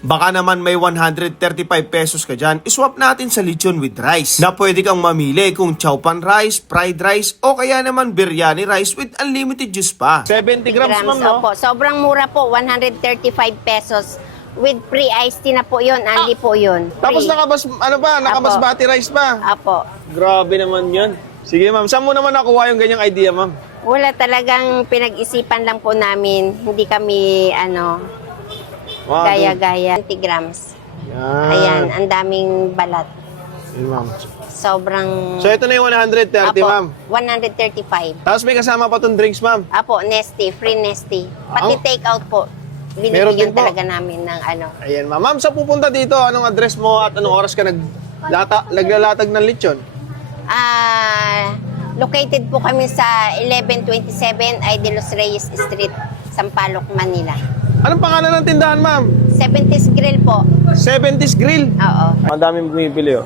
Baka naman may 135 pesos ka dyan, iswap natin sa lechon with rice na pwede kang mamili kung chow pan rice, fried rice o kaya naman biryani rice with unlimited juice pa. 70 grams ma'am, no? Opo. Sobrang mura po, 135 pesos. With free iced tea na po yun, only po yun. Tapos Free. nakabasmati rice pa. Apo. Grabe naman yun. Sige ma'am, saan mo naman nakuha yung ganyang idea ma'am? Wala, talagang pinag-isipan lang po namin. Hindi kami, Wow, gaya-gaya. 20 grams. Yan. Ayan, ang daming balat. Yun, ma'am. Sobrang... So ito na yung 130 Apo, ma'am. 135. Tapos may kasama pa tong drinks ma'am. Apo, Nesty, free Nesty. Pati Wow. take out po. Meron din Binibigyan po. talaga namin ng Ayan ma'am. Ma'am, sa pupunta dito, anong address mo at anong oras ka naglalatag ng lechon? Located po kami sa 1127 Ay de los Reyes Street, Sampaloc, Manila. Anong pangalan ng tindahan ma'am? 70s Grill po. 70s Grill. Oo. Ang daming bumibili oh.